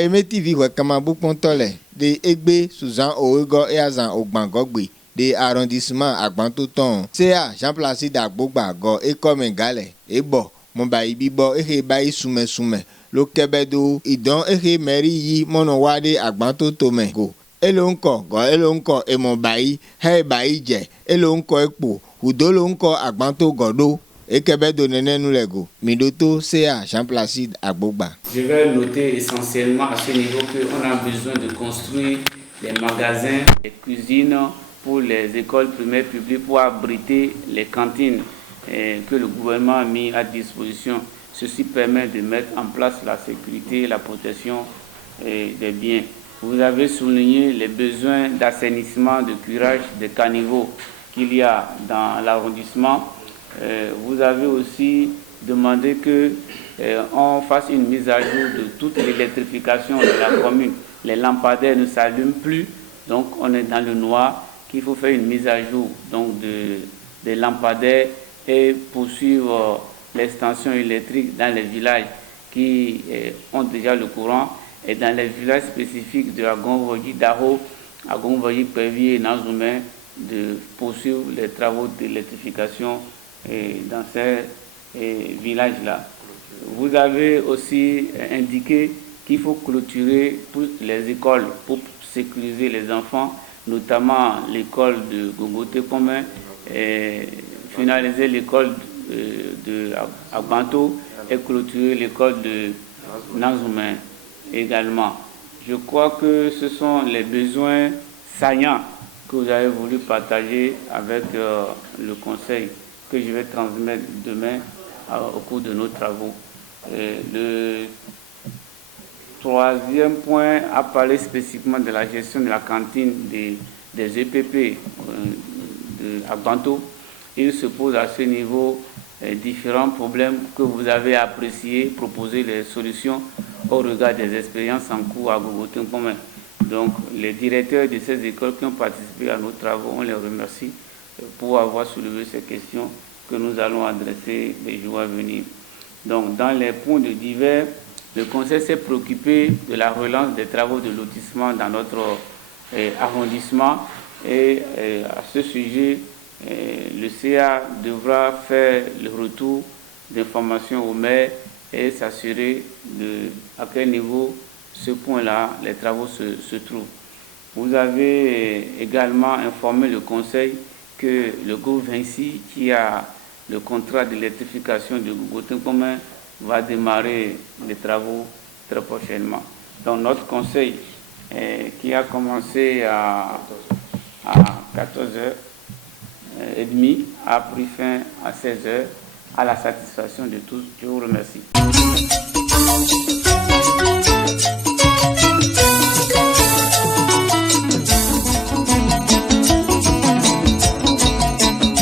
emeti vi kamabu pontole de egbe Suzanne Oego et Azan Ogbangogbe de arrondissement Agbantoton CA Jean Placide Agbogba go e comme gale e bo mo ba ibi bo e ba isume sume lo kebedo idon e meri yi mono wade Agbantotome go elonko go elonko e mo bai he bai je elonko epo udolo nko Agbanto godo. Je vais noter essentiellement à ce niveau qu'on a besoin de construire des magasins, des cuisines pour les écoles primaires publiques pour abriter les cantines que le gouvernement a mis à disposition. Ceci permet de mettre en place la sécurité et la protection des biens. Vous avez souligné les besoins d'assainissement, de curage des caniveaux qu'il y a dans l'arrondissement. Vous avez aussi demandé qu'on fasse une mise à jour de toute l'électrification de la commune. Les lampadaires ne s'allument plus, donc on est dans le noir, qu'il faut faire une mise à jour donc des lampadaires et poursuivre l'extension électrique dans les villages qui ont déjà le courant et dans les villages spécifiques de Agonvoji, Daro, Agonvoji, Pévier et Nazoumen de poursuivre les travaux d'électrification dans ces villages-là. Vous avez aussi indiqué qu'il faut clôturer toutes les écoles pour sécuriser les enfants, notamment l'école de Gogoté Commun, finaliser l'école de Agbanto et clôturer l'école de Nazoumen également. Je crois que ce sont les besoins saillants que vous avez voulu partager avec le conseil que je vais transmettre demain au cours de nos travaux. Le troisième point a parlé spécifiquement de la gestion de la cantine des EPP de Agbanto. Il se pose à ce niveau différents problèmes que vous avez appréciés, proposé des solutions au regard des expériences en cours à Gogotin commun. Donc les directeurs de ces écoles qui ont participé à nos travaux, on les remercie pour avoir soulevé ces questions que nous allons adresser les jours à venir. Donc, dans les points de divers, le Conseil s'est préoccupé de la relance des travaux de lotissement dans notre arrondissement et à ce sujet, le CA devra faire le retour d'informations au maire et s'assurer à quel niveau ce point-là, les travaux se trouvent. Vous avez également informé le Conseil que le groupe Vinci, qui a le contrat d'électrification de Gogotin commun, va démarrer les travaux très prochainement. Donc notre conseil qui a commencé à 14h30 a pris fin à 16h à la satisfaction de tous. Je vous remercie.